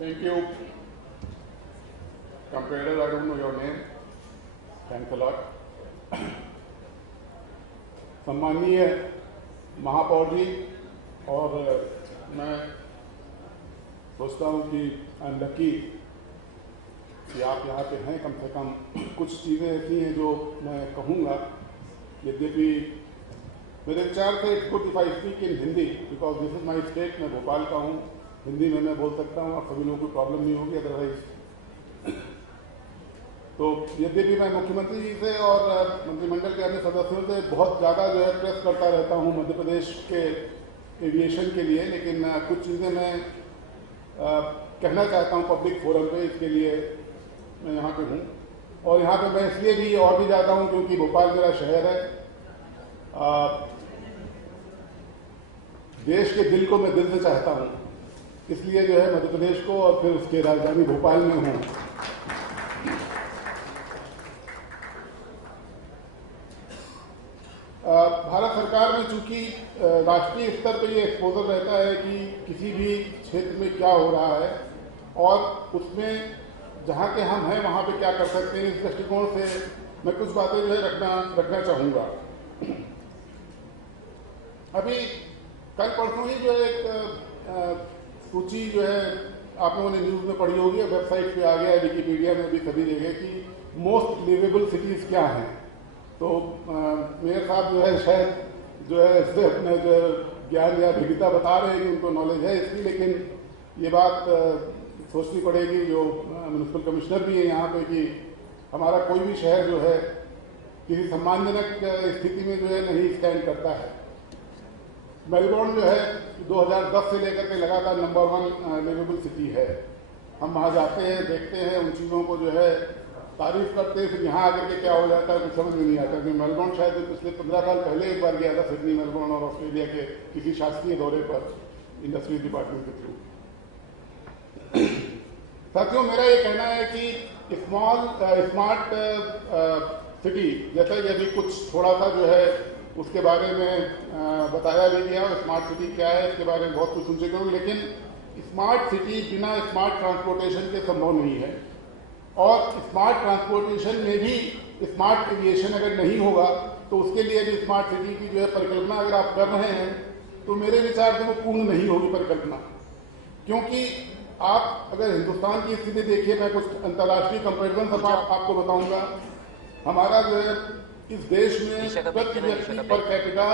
Thank you. Comparator, I don't know your name. Thanks a lot. सम्माननीय महापौर जी, और मैं सोचता हूँ कि आई एम लकी कि आप यहाँ पे हैं। कम से कम कुछ चीज़ें ऐसी हैं जो मैं कहूँगा, यद्यपि मेरे विचार से it's good if I speak in Hindi because this is my state. मैं भोपाल का हूँ, हिंदी में मैं बोल सकता हूँ और सभी लोगों को प्रॉब्लम नहीं होगी अदरवाइज। तो यद्यपि मैं मुख्यमंत्री जी से और मंत्रिमंडल के अन्य सदस्यों से बहुत ज़्यादा जो है प्रेस करता रहता हूँ मध्य प्रदेश के एविएशन के लिए, लेकिन कुछ चीज़ें मैं कहना चाहता हूँ पब्लिक फोरम पे। इसके लिए मैं यहाँ पे हूँ, और यहाँ पे मैं इसलिए भी और भी जाता हूँ क्योंकि भोपाल मेरा शहर है। देश के दिल को मैं दिल से चाहता हूँ, इसलिए जो है मध्य प्रदेश को और फिर उसके राजधानी भोपाल में हूँ। भारत सरकार में चूंकि राष्ट्रीय स्तर पर ये एक्सपोजर रहता है कि किसी भी क्षेत्र में क्या हो रहा है और उसमें जहाँ के हम हैं वहाँ पे क्या कर सकते हैं, इस दृष्टिकोण से मैं कुछ बातें जो है रखना चाहूँगा। अभी कल परसों ही जो एक सूची जो है आप लोगों ने न्यूज़ में पढ़ी होगी, वेबसाइट पे आ गया है, विकिपीडिया में भी सभी जगह कि मोस्ट लिवेबल सिटीज़ क्या हैं। तो मेयर साहब जो है शायद जो है इससे अपने जो ज्ञान या भिन्नता बता रहे हैं कि उनको नॉलेज है इसकी, लेकिन ये बात सोचनी पड़ेगी जो म्युनिसिपल कमिश्नर भी है यहाँ पे कि हमारा कोई भी शहर जो है किसी सम्मानजनक स्थिति में जो है नहीं स्टैंड करता है। मेलबोर्न जो है 2010 से लेकर के लगातार नंबर 1 लिवेबल सिटी है। हम वहाँ जाते हैं, देखते हैं, उन चीज़ों को जो है तारीफ करते हैं, फिर यहाँ आकर के क्या हो जाता है कुछ समझ में नहीं आता। क्योंकि मेलबोर्न शायद पिछले 15 साल पहले एक बार गया था सिडनी, मेलबोर्न और ऑस्ट्रेलिया के किसी शासकीय दौरे पर इंडस्ट्री डिपार्टमेंट के थ्रू। साथियों, मेरा ये कहना है कि स्मार्ट सिटी जैसा कि अभी कुछ थोड़ा सा जो है उसके बारे में बताया भी गया, स्मार्ट सिटी क्या है इसके बारे में बहुत कुछ सुन चुके होंगे, लेकिन स्मार्ट सिटी बिना स्मार्ट ट्रांसपोर्टेशन के संभव नहीं है। और स्मार्ट ट्रांसपोर्टेशन में भी स्मार्ट एविएशन अगर नहीं होगा तो उसके लिए भी स्मार्ट सिटी की जो है परिकल्पना अगर आप कर रहे हैं तो मेरे विचार से वो पूर्ण नहीं होगी परिकल्पना। क्योंकि आप अगर हिंदुस्तान की स्थिति देखिए, मैं कुछ अंतर्राष्ट्रीय कंपेरिजन सब आपको बताऊंगा। हमारा जो है इस देश में प्रति व्यक्ति per capita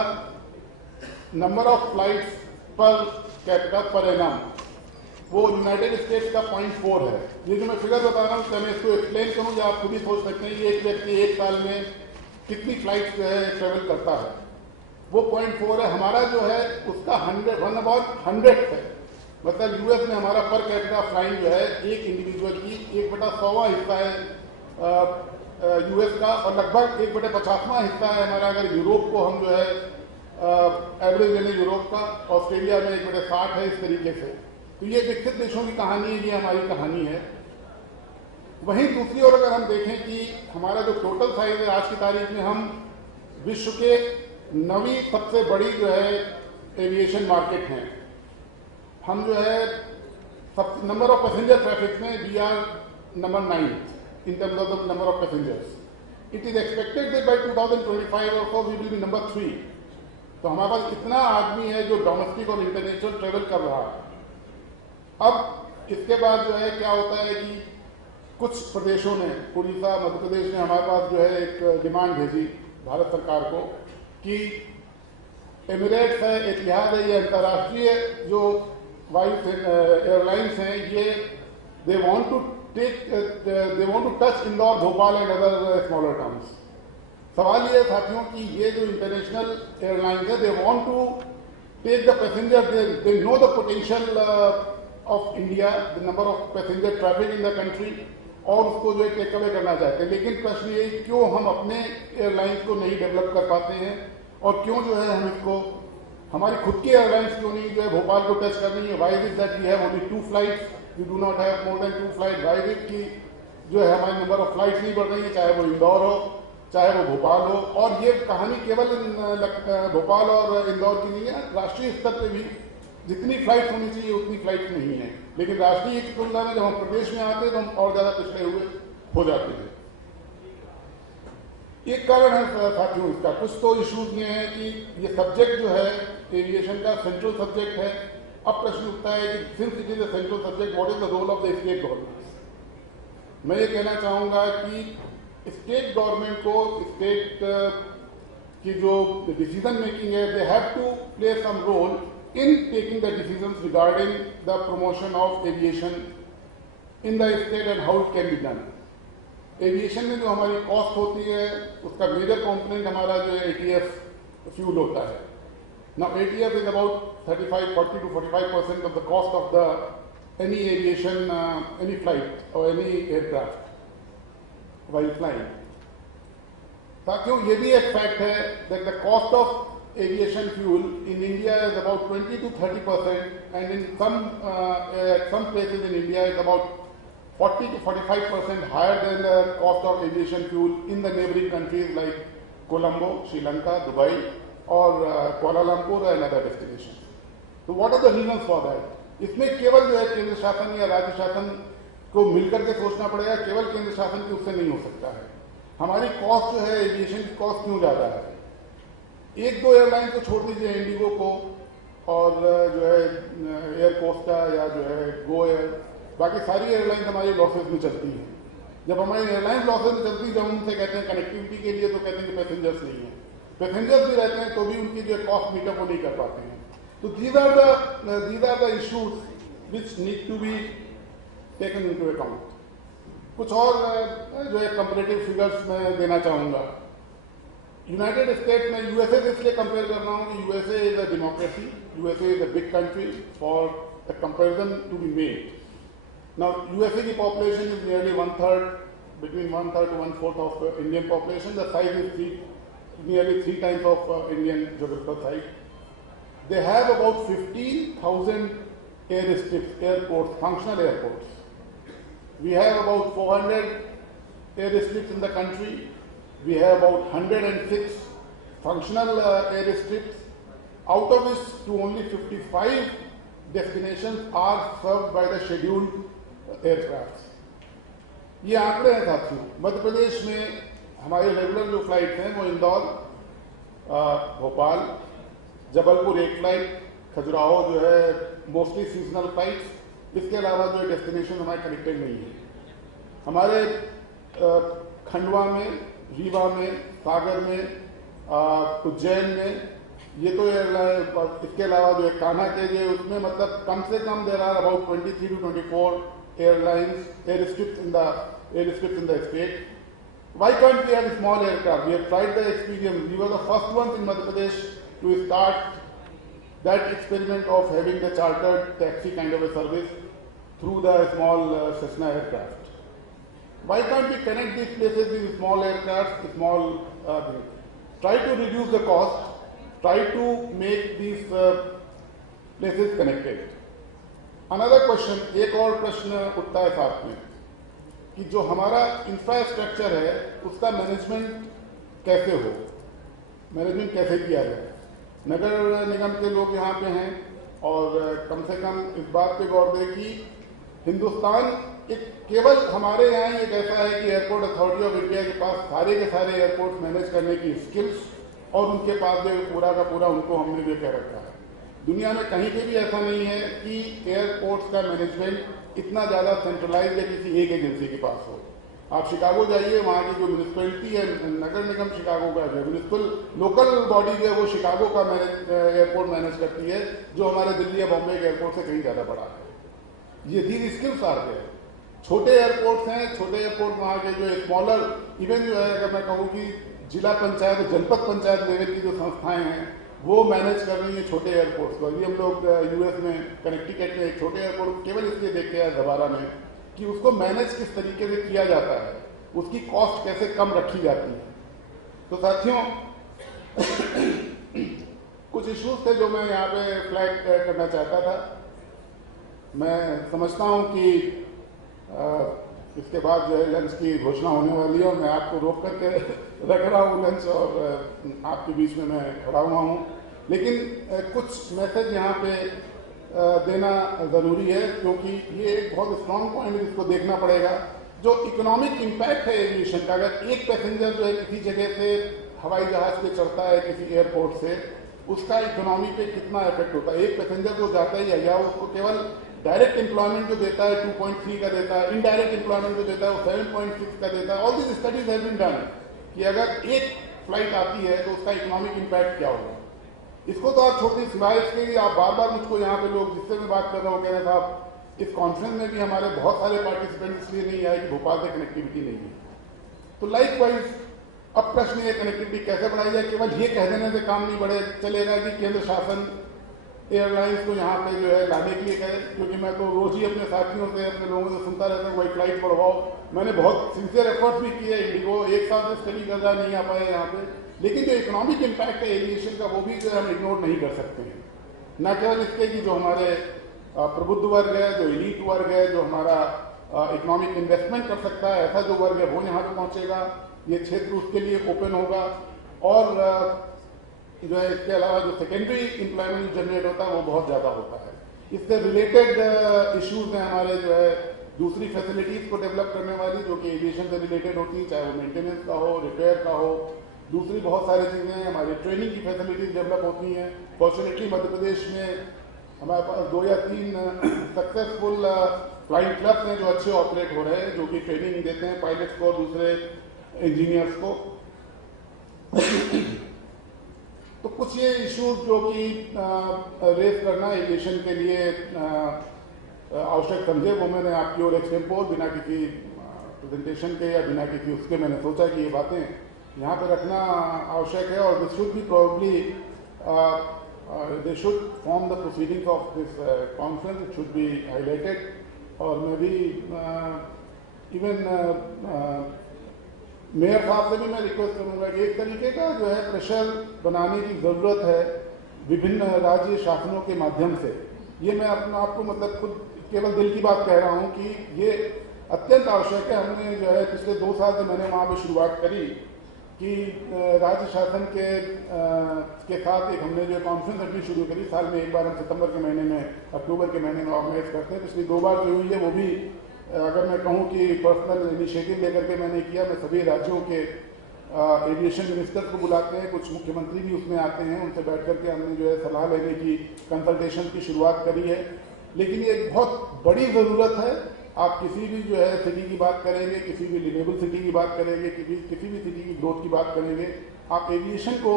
number of flights per capita per annum वो यूनाइटेड स्टेट्स का 0.4 है। ये जो मैं फिगर बता रहा हूँ मैं इसको एक्सप्लेन करूँ या आप खुद ही सोच सकते हैं एक व्यक्ति एक साल में कितनी फ्लाइट जो है ट्रेवल करता है। वो 0.4 है। हमारा जो है उसका 1/100 है। मतलब यूएस में हमारा पर कैपिटा फ्लाइंग जो है एक इंडिविजुअल की 1/100वां हिस्सा है यूएस का, और लगभग 1/50वां हिस्सा है हमारा अगर यूरोप को हम जो है एवरेज लेने यूरोप का। ऑस्ट्रेलिया में 1/60 है। इस तरीके से तो ये विकसित देशों की कहानी है, ये हमारी कहानी है। वहीं दूसरी ओर अगर हम देखें कि हमारा जो टोटल साइज है आज की तारीख में हम विश्व के 9वीं सबसे बड़ी जो है एविएशन मार्केट हैं। हम जो है सब नंबर ऑफ पैसेंजर ट्रैफिक में we are number 9 in terms of the number of passengers. It is expected that by 2025 और वी विल बी नंबर 3। तो हमारे पास इतना आदमी है जो डोमेस्टिक और इंटरनेशनल ट्रेवल कर रहा है। अब इसके बाद जो है क्या होता है कि कुछ प्रदेशों ने, उड़ीसा, मध्य प्रदेश ने हमारे पास जो है एक डिमांड भेजी भारत सरकार को कि एमिरेट्स है, एतिहाद है, ये अंतर्राष्ट्रीय जो वायु एयरलाइंस हैं, ये they want to touch Indore, Bhopal and other smaller towns. सवाल ये साथियों कि ये जो इंटरनेशनल एयरलाइंस है they want to take the passenger, they know the potential of India, the number of passenger traffic in the country, और उसको जो है टेक अवे करना चाहते हैं। लेकिन प्रश्न ये क्यों हम अपने एयरलाइंस को नहीं डेवलप कर पाते हैं और क्यों जो है हम इसको हमारी खुद की एयरलाइंस क्यों नहीं जो है भोपाल को टच कर रही है। Why is that we have only 2 flights, we do not have more than 2 flight. Why is की जो है हमारी नंबर ऑफ फ्लाइट्स नहीं बढ़ रही है, चाहे वो इंदौर हो चाहे वो भोपाल हो। और ये कहानी केवल भोपाल और इंदौर की नहीं है, राष्ट्रीय स्तर पर भी जितनी फ्लाइट होनी चाहिए उतनी फ्लाइट नहीं है, लेकिन राष्ट्रीय की तुलना में जब हम प्रदेश में आते हैं तो हम और ज़्यादा पिछड़े हुए हो जाते हैं। एक कारण है साथियों इसका, कुछ तो इश्यूज ये हैं कि ये सब्जेक्ट जो है एविएशन का सेंट्रल सब्जेक्ट है। अब प्रश्न उठता है कि since it is a central subject, what is the role of the state government. मैं ये कहना चाहूँगा कि स्टेट गवर्नमेंट को स्टेट की जो डिसीजन मेकिंग है, they have to play some role in taking the decisions regarding the promotion of aviation in the state and how it can be done. Aviation में जो हमारी कॉस्ट होती है उसका मेजर कंपोनेंट हमारा जो है ATF फ्यूल होता है। Now ATF is about 40 to 45% of the cost of the any aviation, any flight और एनी एयरक्राफ्ट व्हाइल फ्लाइंग। साथियों ये भी एक फैक्ट है that the cost of aviation fuel in India is about 20 to 30%, and in some places in India is about 40 to 45% higher than the cost of aviation fuel in the neighboring countries like Colombo, Sri Lanka, Dubai, or Kuala Lumpur and other destinations. So what are the reasons for that? इसमें केवल जो है केंद्र शासन या राज्य शासन को मिलकर के सोचना पड़ेगा, केवल केंद्र शासन की उससे नहीं हो सकता है। हमारी कॉस्ट जो है एविएशन की कॉस्ट क्यों ज्यादा है? एक दो एयरलाइन को छोड़ दीजिए, इंडिगो को और जो है एयर कोस्टा या जो है गो एयर, बाकी सारी एयरलाइन हमारी लॉसेज में चलती हैं। जब हमारी एयरलाइन लॉसेज में चलती है, जब उनसे कहते हैं कनेक्टिविटी के लिए तो कहते हैं कि पैसेंजर्स नहीं है, पैसेंजर्स भी रहते हैं तो भी उनकी जो कॉस्ट मीटअप वो नहीं कर पाते हैं। तो these are the issues which need to be taken into account. कुछ और जो है कंपैरेटिव फिगर्स मैं देना चाहूँगा। यूनाइटेड स्टेट्स में यूएसए से इसलिए कंपेयर कर रहा हूँ कि USA is a democracy, USA is a big country for a comparison to be made. Now USA की population is nearly 1/3, between 1/3 to 1/4 of Indian population. The size is nearly 3 times of Indian geographical size. They have about 15,000 airstrips, airports, functional airports. We have about 400 airstrips in the country. We have about 106 functional airstrips, out of which to only 55 destinations are served by the scheduled aircrafts. ये आंकड़े हैं साथियों। मध्य प्रदेश में हमारे regular जो flights हैं वो इंदौर, भोपाल, जबलपुर एक फ्लाइट, खजुराहो जो है मोस्टली सीजनल फ्लाइट्स, इसके अलावा जो डेस्टिनेशन हमारे कनेक्टेड नहीं है। हमारे खंडवा में, रीवा में, सागर में, उज्जैन में, ये तो एयरलाइन, इसके अलावा जो है कान्हा के लिए उसमें मतलब कम से कम there are about 23 to 24 airlines airstrips in the state. Why can't we have small aircraft? We have tried the experience. We were the first ones in Madhya Pradesh to start that experiment of having the chartered taxi kind of a service through the small Cessna aircraft. Why can't we connect these places with small aircraft, small try to reduce the cost, try to make these places connected. Another question, एक और प्रश्न उठता है साथ में कि जो हमारा इंफ्रास्ट्रक्चर है उसका मैनेजमेंट कैसे हो, मैनेजमेंट कैसे किया जाए। नगर निगम के लोग यहाँ पे हैं और कम से कम इस बात पे गौर दें कि हिंदुस्तान एक केवल हमारे यहाँ ही एक ऐसा है कि एयरपोर्ट अथॉरिटी ऑफ इंडिया के पास सारे के सारे एयरपोर्ट मैनेज करने की स्किल्स और उनके पास जो पूरा का पूरा उनको हमने जो कह रखा है। दुनिया में कहीं पे भी ऐसा नहीं है कि एयरपोर्ट्स का मैनेजमेंट इतना ज़्यादा सेंट्रलाइज है किसी एक एजेंसी के पास हो। आप शिकागो जाइए, वहाँ की जो म्यूनिसिपैलिटी है, नगर निगम शिकागो का जो म्यूनिसिपल लोकल बॉडी जो है वो शिकागो का एयरपोर्ट मैनेज करती है, जो हमारे दिल्ली या बॉम्बे के एयरपोर्ट से कहीं ज़्यादा बड़ा है। ये दीज स्किल्स आ गए। छोटे एयरपोर्ट्स हैं, छोटे एयरपोर्ट वहाँ के जो स्मॉलर इवन जो है, अगर मैं कहूँ कि जिला पंचायत, जनपद पंचायत लेवल की जो संस्थाएं हैं वो मैनेज कर रही हैं छोटे एयरपोर्ट्स को। अभी हम लोग यूएस में कनेक्टिकट में एक छोटे एयरपोर्ट केवल इसलिए देखते हैं दोबारा में कि उसको मैनेज किस तरीके से किया जाता है, उसकी कॉस्ट कैसे कम रखी जाती है। तो साथियों कुछ इश्यूज थे जो मैं यहाँ पे फ्लैग करना चाहता था। मैं समझता हूँ कि इसके बाद जो है लंच की घोषणा होने वाली है और मैं आपको रोक करके रख रहा हूँ लंच और आपके बीच में मैं खड़ा हुआ हूँ। लेकिन कुछ मैसेज यहाँ पे देना ज़रूरी है, क्योंकि ये एक बहुत स्ट्रॉन्ग पॉइंट है जिसको देखना पड़ेगा। जो इकोनॉमिक इम्पैक्ट है एविएशन का, अगर एक पैसेंजर जो है किसी जगह से हवाई जहाज पे चढ़ता है किसी एयरपोर्ट से, उसका इकोनॉमी पे कितना इफेक्ट होता है। एक पैसेंजर जो जाता ही है या उसको केवल डायरेक्ट एम्प्लॉयमेंट जो देता है 2.3 का देता है, इनडायरेक्ट एम्प्लॉयमेंट जो देता है वो 7.6 का देता है। All this studies have been done कि अगर एक फ्लाइट आती है तो उसका इकोनॉमिक इम्पैक्ट क्या होगा। इसको तो आप छोटी सिवाइस के लिए आप बार बार मुझको यहाँ पे लोग जिससे मैं बात कर रहा हूँ कह रहे साहब इस कॉन्फ्रेंस में भी हमारे बहुत सारे पार्टिसिपेंट इसलिए नहीं आए कि भोपाल से कनेक्टिविटी नहीं है। तो लाइक वाइज अब प्रश्न ये कनेक्टिविटी कैसे बढ़ाई जाए। केवल ये कह देने से काम नहीं बढ़े चलेगा कि केंद्र शासन एयरलाइंस को यहाँ पे जो है लाने के लिए कहे, क्योंकि मैं तो रोज ही अपने साथियों से अपने लोगों से सुनता रहता हूँ वही फ्लाइट बढ़वाओ। मैंने बहुत सिंसियर एफर्ट्स भी किए, इंडिगो एक साथ स्टडी कर रहा नहीं आ पाए यहाँ पे, लेकिन जो इकोनॉमिक इम्पैक्ट है एविएशन का वो भी जो है हम इग्नोर नहीं कर सकते हैं। न केवल इसके कि जो हमारे प्रबुद्ध वर्ग है, जो एलीट वर्ग है, जो हमारा इकोनॉमिक इन्वेस्टमेंट कर सकता है, ऐसा जो वर्ग है वो यहाँ पे पहुंचेगा, ये क्षेत्र उसके लिए ओपन होगा। और जो है इसके अलावा जो सेकेंडरी एम्प्लॉयमेंट जनरेट होता है वो बहुत ज़्यादा होता है। इससे रिलेटेड इश्यूज हैं हमारे जो है दूसरी फैसिलिटीज़ को डेवलप करने वाली, जो कि एविएशन से रिलेटेड होती है, चाहे वो मेंटेनेंस का हो, रिपेयर का हो, दूसरी बहुत सारी चीज़ें हैं। हमारी ट्रेनिंग की फैसिलिटीज डेवलप होती हैं। फॉर्चुनेटली मध्य प्रदेश में हमारे पास 2 या 3 सक्सेसफुल फ्लाइंग क्लब्स हैं जो अच्छे ऑपरेट हो रहे हैं, जो कि ट्रेनिंग देते हैं पायलट्स को, दूसरे इंजीनियर्स को। तो कुछ ये इश्यूज जो कि रेस करना एविएशन के लिए आवश्यक समझे वो मैंने आपकी ओर एक्सटेम्पोर बिना किसी प्रेजेंटेशन के या बिना किसी उसके मैंने सोचा कि ये बातें यहाँ पर रखना आवश्यक है। और this should be probably they should form the proceedings of this conference, it should be highlighted. और मैं भी इवन मेयर साहब से भी मैं रिक्वेस्ट करूंगा कि एक तरीके का जो है प्रेशर बनाने की ज़रूरत है विभिन्न राज्य शासनों के माध्यम से। ये मैं अपना आपको मतलब खुद केवल दिल की बात कह रहा हूँ कि ये अत्यंत आवश्यक है। हमने जो है पिछले 2 साल से मैंने वहाँ पर शुरुआत करी कि राज्य शासन के साथ एक हमने जो कॉन्फ्रेंस रखनी शुरू करी। साल में एक बार हम सितंबर के महीने में, अक्टूबर के महीने में ऑर्गेनाइज करते हैं। पिछली 2 बार जो हुई है वो भी अगर मैं कहूँ कि पर्सनल इनिशिएटिव लेकर के मैंने किया। मैं सभी राज्यों के एविएशन मिनिस्टर को बुलाते हैं, कुछ मुख्यमंत्री भी उसमें आते हैं, उनसे बैठ करके हमने जो है सलाह लेने की कंसल्टेशन की शुरुआत करी है। लेकिन ये बहुत बड़ी ज़रूरत है। आप किसी भी जो है सिटी की बात करेंगे, किसी भी रिन्यूएबल सिटी की बात करेंगे, किसी भी सिटी की ग्रोथ की बात करेंगे, आप एविएशन को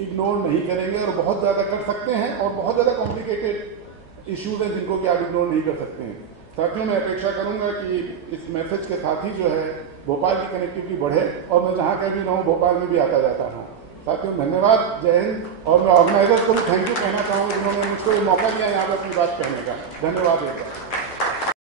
इग्नोर नहीं करेंगे। और बहुत ज़्यादा कर सकते हैं और बहुत ज़्यादा कॉम्प्लिकेटेड इश्यूज हैं जिनको कि आप इग्नोर नहीं कर सकते हैं। साथियों, मैं अपेक्षा करूंगा कि इस मैसेज के साथ ही जो है भोपाल की कनेक्टिविटी बढ़े और मैं जहाँ कहीं भी रहूँ भोपाल में भी आता जाता हूँ। साथियों धन्यवाद, जय हिंद। और मैं ऑर्गेनाइजर्स को भी थैंक यू कहना चाहूँगा जिन्होंने मुझको ये मौका दिया यहाँ पर अपनी बात कहने का। धन्यवाद एक बार।